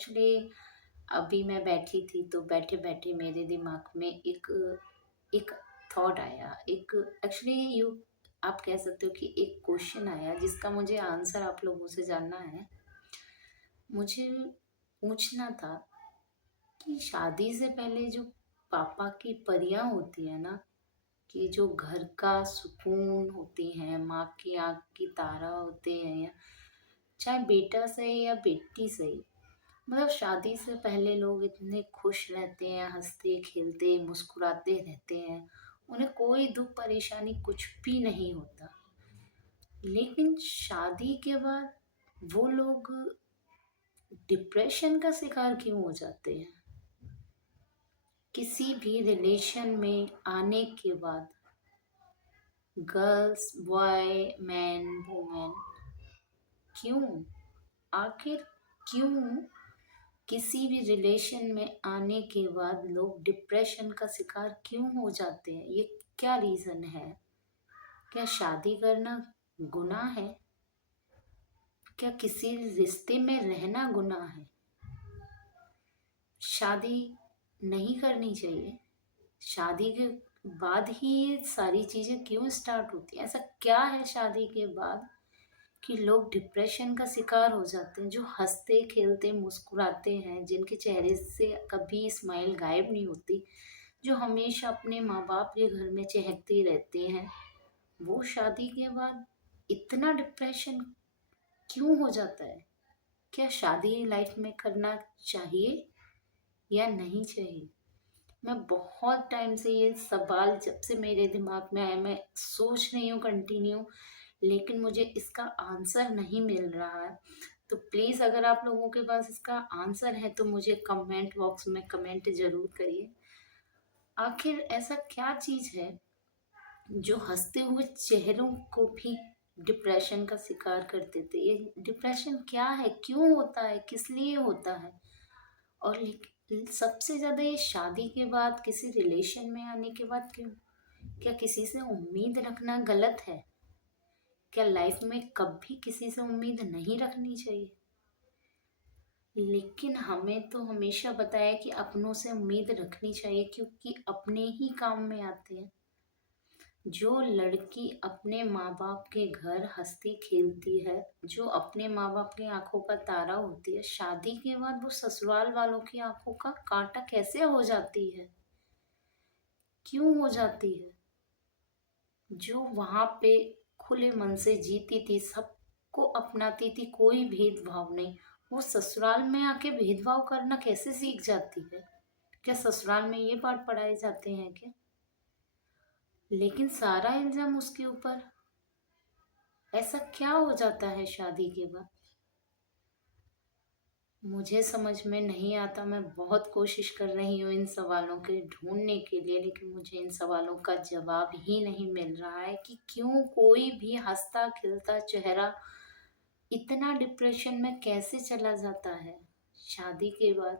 Actually अभी मैं बैठी थी तो बैठे बैठे मेरे दिमाग में एक एक थॉट आया। एक एक्चुअली यू आप कह सकते हो कि एक क्वेश्चन आया जिसका मुझे आंसर आप लोगों से जानना है। मुझे पूछना था कि शादी से पहले जो पापा की परियां होती है ना, कि जो घर का सुकून होती हैं, माँ की आँख की तारा होते हैं, चाहे बेटा सही या बेटी सही, मतलब शादी से पहले लोग इतने खुश रहते हैं, हंसते खेलते मुस्कुराते रहते हैं, उन्हें कोई दुख परेशानी कुछ भी नहीं होता। लेकिन शादी के बाद वो लोग डिप्रेशन का शिकार क्यों हो जाते हैं? किसी भी रिलेशन में आने के बाद गर्ल्स, बॉय, मैन, वुमेन, क्यों, आखिर क्यों किसी भी रिलेशन में आने के बाद लोग डिप्रेशन का शिकार क्यों हो जाते हैं? ये क्या रीज़न है? क्या शादी करना गुनाह है? क्या किसी रिश्ते में रहना गुनाह है? शादी नहीं करनी चाहिए? शादी के बाद ही ये सारी चीज़ें क्यों स्टार्ट होती हैं? ऐसा क्या है शादी के बाद कि लोग डिप्रेशन का शिकार हो जाते हैं? जो हंसते खेलते मुस्कुराते हैं, जिनके चेहरे से कभी स्माइल गायब नहीं होती, जो हमेशा अपने माँ बाप के घर में चहकते रहते हैं, वो शादी के बाद इतना डिप्रेशन क्यों हो जाता है? क्या शादी लाइफ में करना चाहिए या नहीं चाहिए? मैं बहुत टाइम से ये सवाल जब से मेरे दिमाग में आया, मैं सोच रही हूँ कंटिन्यू, लेकिन मुझे इसका आंसर नहीं मिल रहा है। तो प्लीज़ अगर आप लोगों के पास इसका आंसर है तो मुझे कमेंट बॉक्स में कमेंट ज़रूर करिए। आखिर ऐसा क्या चीज़ है जो हँसते हुए चेहरों को भी डिप्रेशन का शिकार कर देते? ये डिप्रेशन क्या है? क्यों होता है? किस लिए होता है? और सबसे ज़्यादा ये शादी के बाद, किसी रिलेशन में आने के बाद क्यों? क्या किसी से उम्मीद रखना गलत है? क्या लाइफ में कभी किसी से उम्मीद नहीं रखनी चाहिए? लेकिन हमें तो हमेशा बताया कि अपनों से उम्मीद रखनी चाहिए क्योंकि अपने ही काम में आते हैं। जो लड़की अपने माँ बाप के घर हंसती खेलती है, जो अपने माँ बाप की आंखों का तारा होती है, शादी के बाद वो ससुराल वालों की आंखों का कांटा कैसे हो जाती है? क्यों हो जाती है? जो वहां पे खुले मन से जीती थी, सबको अपनाती थी, कोई भेदभाव नहीं, वो ससुराल में आके भेदभाव करना कैसे सीख जाती है? क्या ससुराल में ये पाठ पढ़ाए जाते हैं क्या? लेकिन सारा इल्जाम उसके ऊपर। ऐसा क्या हो जाता है शादी के बाद? मुझे समझ में नहीं आता। मैं बहुत कोशिश कर रही हूँ इन सवालों के ढूंढने के लिए, लेकिन मुझे इन सवालों का जवाब ही नहीं मिल रहा है कि क्यों कोई भी हंसता खिलता चेहरा इतना डिप्रेशन में कैसे चला जाता है शादी के बाद?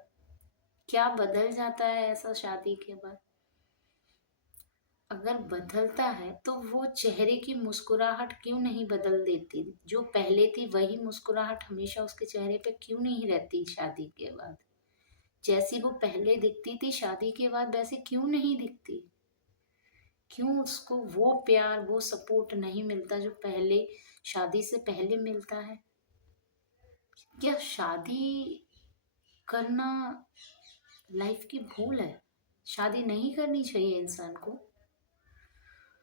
क्या बदल जाता है ऐसा शादी के बाद? अगर बदलता है तो वो चेहरे की मुस्कुराहट क्यों नहीं बदल देती? जो पहले थी वही मुस्कुराहट हमेशा उसके चेहरे पे क्यों नहीं रहती शादी के बाद? जैसी वो पहले दिखती थी शादी के बाद वैसी क्यों नहीं दिखती? क्यों उसको वो प्यार, वो सपोर्ट नहीं मिलता जो पहले, शादी से पहले मिलता है? क्या शादी करना लाइफ की भूल है? शादी नहीं करनी चाहिए इंसान को?